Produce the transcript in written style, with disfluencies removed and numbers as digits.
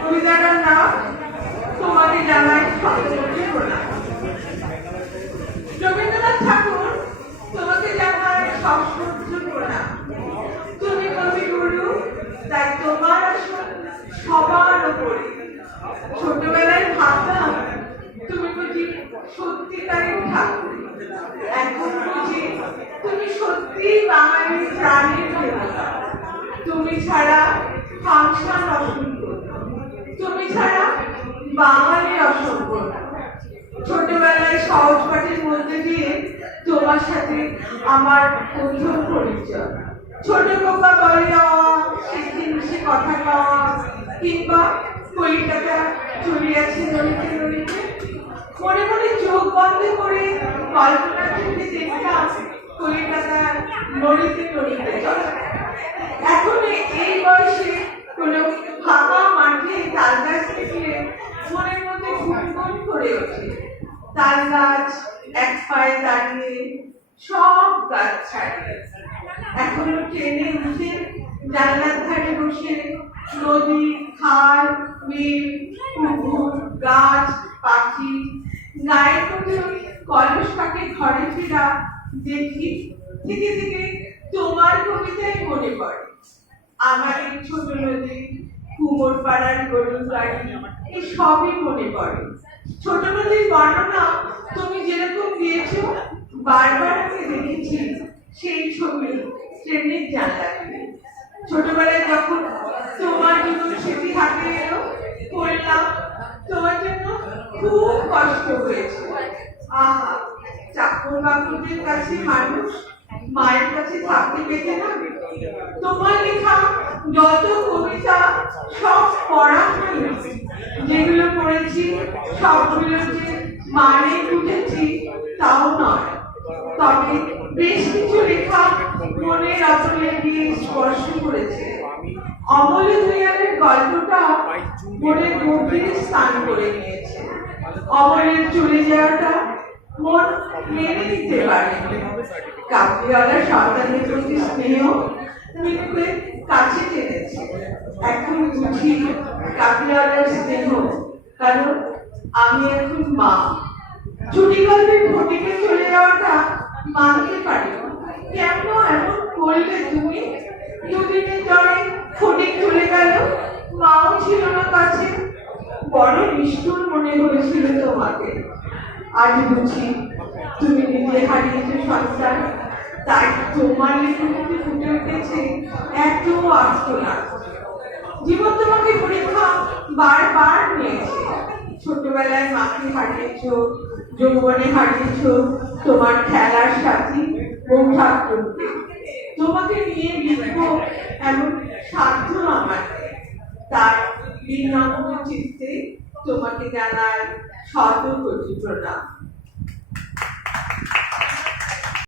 কবিতাটার নাম তোমাকে জানাই শতকোটি প্রণাম। রবীন্দ্রনাথ ঠাকুর তোমাকে জানাই সশ্রদ্ধ প্রণাম। তুমি কবিগুরু, তাই তোমার আসন সবার উপরে। ছোটবেলায় ভাবতাম তুমি বুঝি সত্যিকারের ঠাকুর, এখন বুঝি তুমি সত্যি বাঙালির প্রাণের দেবতা। তুমি ছাড়া ফাংশন অসম্পূর্ণ, তুমি ছাড়া বাঙালি অসম্পূর্ণ। ছোটবেলায় সহজ পাঠের মধ্যে দিয়ে তোমার সাথে আমার প্রথম পরিচয়। ছোট খোকা বলে সে কথা কওয়া, কিংবা কলিকাতা চলিয়াছে নড়িতে নড়িতে। মনে মনে চোখ বন্ধ করে কল্পনা থেকে দেখতাম কলিকাতার নড়িতে নড়িতে চলা। এখন এই বয়সে কোনো ফাঁকা মাঠে তাল গাছ থেকে মনের মধ্যে ঘুমঘুম করে ওঠে। তাল গাছ এক পায়ে দাঁড়িয়ে, সব গাছ ছাড়িয়ে। এখনো ট্রেনে উঠে জানলার ধারে বসে নদী, খাল, বিল, পুকুর, গাছ, পাখি, গায়ের মধ্যে কলস পাকে ঘরে ফেরা দেখি। থেকে থেকে তোমার কবিতাই মনে পড়ে। আমার এই ছোট নদী, কুমোর পাড়ার গরুর গাড়ি, এই সবই মনে পড়ে। ছোট নদীর বর্ণনা তুমি যেরকম দিয়েছ, বারবার আমি দেখেছি সেই ছবি ট্রেনের জানলাতে। ছোটবেলায় যখন তোমার জীবন স্মৃতি হাতে এলো, পড়লাম, তোমার জন্য খুব কষ্ট হয়েছে। আহা, চাকর বাকরদের কাছে মানুষ মায়ের কাছে থাকতে পেতে না। তোমার লেখা যত কবিতা সব পড়া হয়নি, যেগুলো পড়েছি সবগুলো যে মানে বুঝেছি তাও নয়। তবে বেশ কিছু লেখা মনের অতলে গিয়ে স্পর্শ করেছে। অমল ভূঁইয়ারের গল্পটা মনে গভীর স্থান করে নিয়েছে। অমলের চলে যাওয়াটা মন মেনে নিতে পারেনি। কাবুলিওয়ালা সন্তানের প্রতি স্নেহ মৃত্যুকে কাছে টেনেছে। এখন বুঝি কাবুলিওয়ালার স্নেহ, কারণ আমি এখন মা। ছুটি গল্পের ফটিকে চলে যাওয়াটা মানতে পারি। কেন এমন করলে তুমি? দুদিনের জ্বরে ফটিক চলে গেল, মাও ছিল না কাছে। বড় নিষ্ঠুর মনে হয়েছিল তোমাকে। আজ বুঝি তুমি নিজে হারিয়েছো সন্তান, তাই তোমার লেখনীতে ফুটে উঠেছে এত আর্তনাদ। জীবন তোমাকে পরীক্ষা বারবার নিয়েছে। ছোটবেলায় মাকে হারিয়েছ, যৌবনে হারিয়েছ তোমার খেলার সাথী বউ ঠাকুরকে। তোমাকে নিয়ে লিখব এমন সাধ্য আমার নেই। তার বিনম্র চিত্তে তোমাকে জানার শত কোটি প্রণাম।